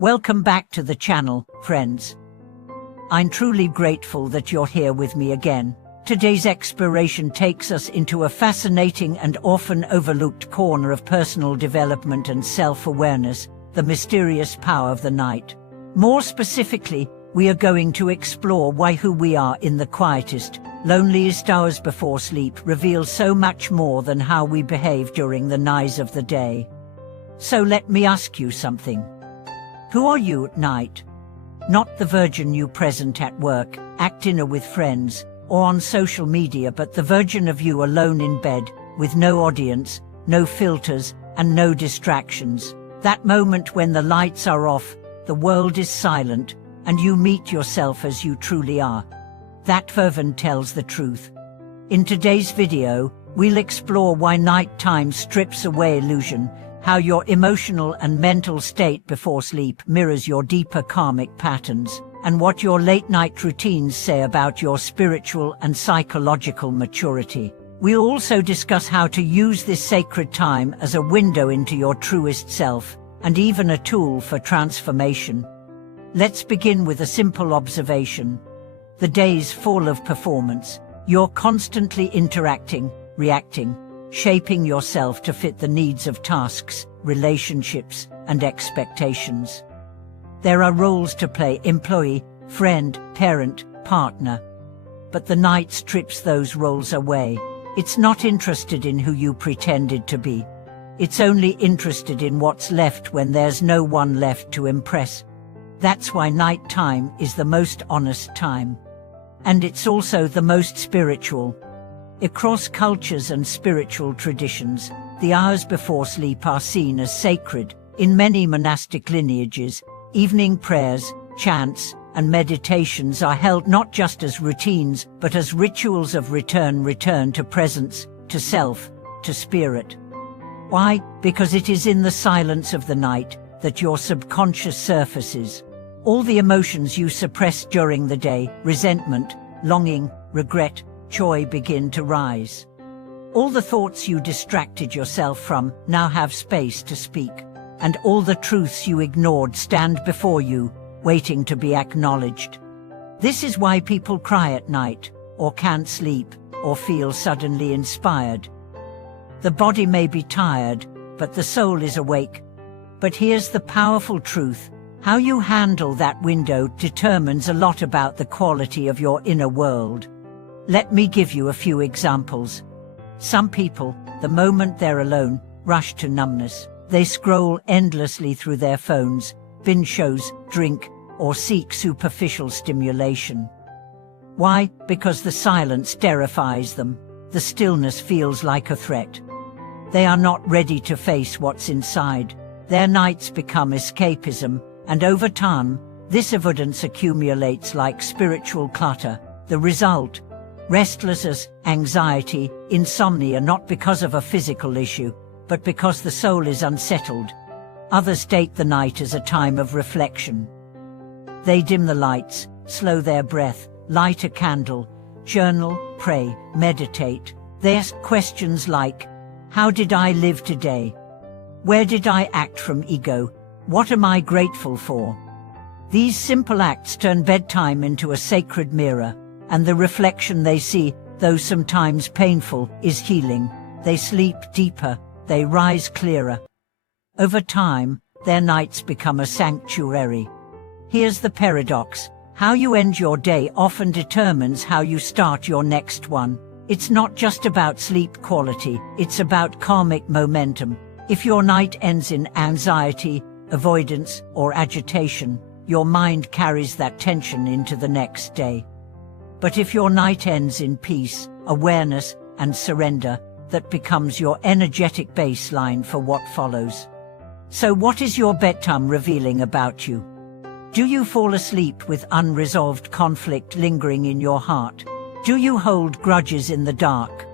Welcome back to the channel, friends. I'm truly grateful that you're here with me again. Today's exploration takes us into a fascinating and often overlooked corner of personal development and self-awareness, the mysterious power of the night. More specifically, we are going to explore why who we are in the quietest, loneliest hours before sleep reveals so much more than how we behave during the nights of the day. So let me ask you something. Who are you at night? Not the virgin you present at work, at dinner with friends, or on social media, but the version of you alone in bed, with no audience, no filters, and no distractions. That moment when the lights are off, the world is silent, and you meet yourself as you truly are. That version tells the truth. In today's video, we'll explore why nighttime strips away illusion, how your emotional and mental state before sleep mirrors your deeper karmic patterns, and what your late-night routines say about your spiritual and psychological maturity. We'll also discuss how to use this sacred time as a window into your truest self, and even a tool for transformation. Let's begin with a simple observation. The day's full of performance. You're constantly interacting, reacting, shaping yourself to fit the needs of tasks, relationships, and expectations. There are roles to play: employee, friend, parent, partner. But the night strips those roles away. It's not interested in who you pretended to be. It's only interested in what's left when there's no one left to impress. That's why nighttime is the most honest time. And it's also the most spiritual. Across cultures and spiritual traditions, the hours before sleep are seen as sacred. In many monastic lineages, evening prayers, chants, and meditations are held not just as routines, but as rituals of return to presence, to self, to spirit. Why? Because it is in the silence of the night that your subconscious surfaces. All the emotions you suppressed during the day, resentment, longing, regret, joy, begin to rise. All the thoughts you distracted yourself from now have space to speak, and all the truths you ignored stand before you, waiting to be acknowledged. This is why people cry at night, or can't sleep, or feel suddenly inspired. The body may be tired, but the soul is awake. But here's the powerful truth: how you handle that window determines a lot about the quality of your inner world. Let me give you a few examples. Some people, the moment they're alone, rush to numbness. They scroll endlessly through their phones, binge shows, drink, or seek superficial stimulation. Why? Because the silence terrifies them. The stillness feels like a threat. They are not ready to face what's inside. Their nights become escapism, and over time, this avoidance accumulates like spiritual clutter. The result: restlessness, anxiety, insomnia, not because of a physical issue, but because the soul is unsettled. Others take the night as a time of reflection. They dim the lights, slow their breath, light a candle, journal, pray, meditate. They ask questions like, how did I live today? Where did I act from ego? What am I grateful for? These simple acts turn bedtime into a sacred mirror, and the reflection they see, though sometimes painful, is healing. They sleep deeper, they rise clearer. Over time, their nights become a sanctuary. Here's the paradox: how you end your day often determines how you start your next one. It's not just about sleep quality, it's about karmic momentum. If your night ends in anxiety, avoidance, or agitation, your mind carries that tension into the next day. But if your night ends in peace, awareness, and surrender, that becomes your energetic baseline for what follows. So what is your bedtime revealing about you? Do you fall asleep with unresolved conflict lingering in your heart? Do you hold grudges in the dark?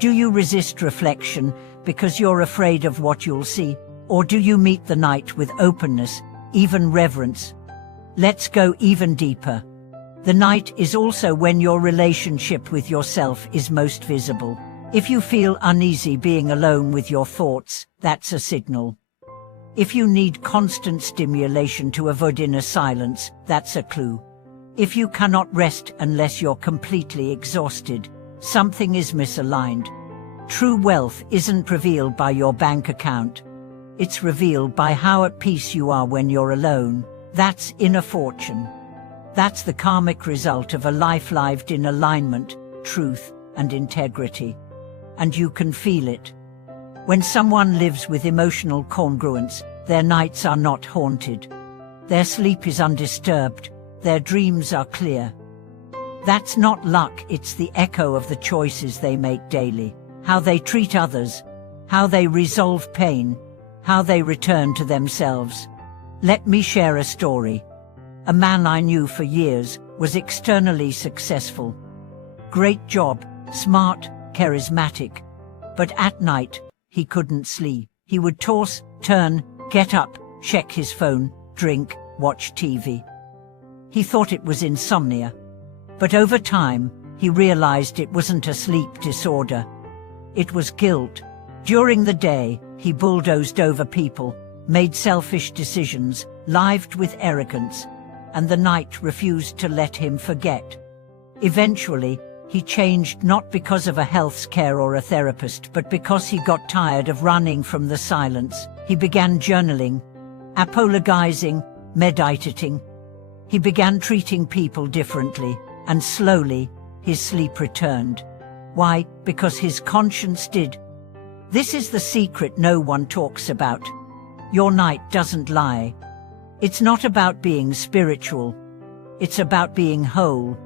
Do you resist reflection because you're afraid of what you'll see? Or do you meet the night with openness, even reverence? Let's go even deeper. The night is also when your relationship with yourself is most visible. If you feel uneasy being alone with your thoughts, that's a signal. If you need constant stimulation to avoid inner silence, that's a clue. If you cannot rest unless you're completely exhausted, something is misaligned. True wealth isn't revealed by your bank account. It's revealed by how at peace you are when you're alone. That's inner fortune. That's the karmic result of a life lived in alignment, truth, and integrity. And you can feel it. When someone lives with emotional congruence, their nights are not haunted. Their sleep is undisturbed. Their dreams are clear. That's not luck, it's the echo of the choices they make daily. How they treat others, how they resolve pain, how they return to themselves. Let me share a story. A man I knew for years was externally successful. Great job, smart, charismatic. But at night, he couldn't sleep. He would toss, turn, get up, check his phone, drink, watch TV. He thought it was insomnia. But over time, he realized it wasn't a sleep disorder. It was guilt. During the day, he bulldozed over people, made selfish decisions, lived with arrogance, and the night refused to let him forget. Eventually, he changed not because of a health scare or a therapist, but because he got tired of running from the silence. He began journaling, apologizing, meditating. He began treating people differently, and slowly, his sleep returned. Why? Because his conscience did. This is the secret no one talks about. Your night doesn't lie. It's not about being spiritual. It's about being whole.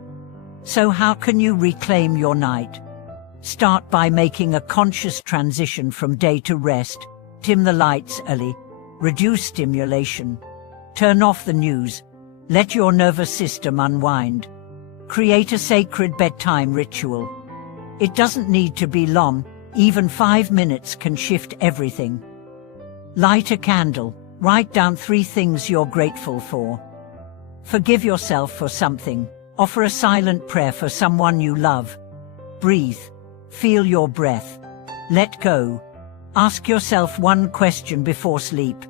So how can you reclaim your night? Start by making a conscious transition from day to rest. Dim the lights early. Reduce stimulation. Turn off the news. Let your nervous system unwind. Create a sacred bedtime ritual. It doesn't need to be long. Even 5 minutes can shift everything. Light a candle. Write down 3 things you're grateful for. Forgive yourself for something. Offer a silent prayer for someone you love. Breathe. Feel your breath. Let go. Ask yourself one question before sleep.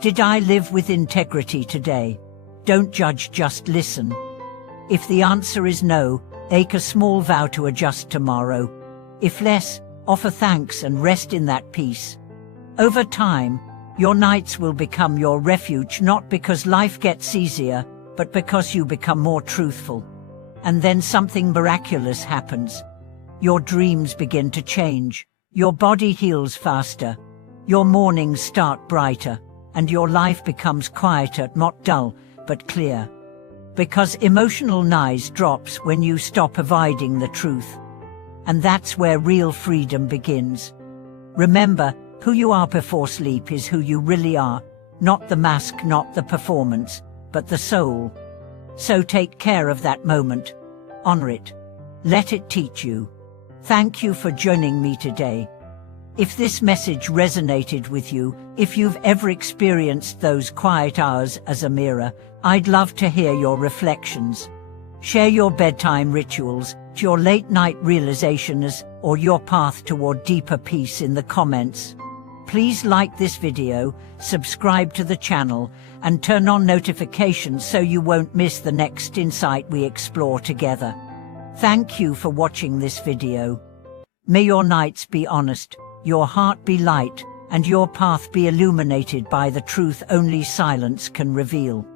Did I live with integrity today? Don't judge, just listen. If the answer is no, make a small vow to adjust tomorrow. If less, offer thanks and rest in that peace. Over time, your nights will become your refuge, not because life gets easier, but because you become more truthful. And then something miraculous happens. Your dreams begin to change. Your body heals faster. Your mornings start brighter. And your life becomes quieter, not dull, but clear. Because emotional noise drops when you stop avoiding the truth. And that's where real freedom begins. Remember, who you are before sleep is who you really are, not the mask, not the performance, but the soul. So take care of that moment. Honor it. Let it teach you. Thank you for joining me today. If this message resonated with you, if you've ever experienced those quiet hours as a mirror, I'd love to hear your reflections. Share your bedtime rituals, your late-night realizations, or your path toward deeper peace in the comments. Please like this video, subscribe to the channel, and turn on notifications so you won't miss the next insight we explore together. Thank you for watching this video. May your nights be honest, your heart be light, and your path be illuminated by the truth only silence can reveal.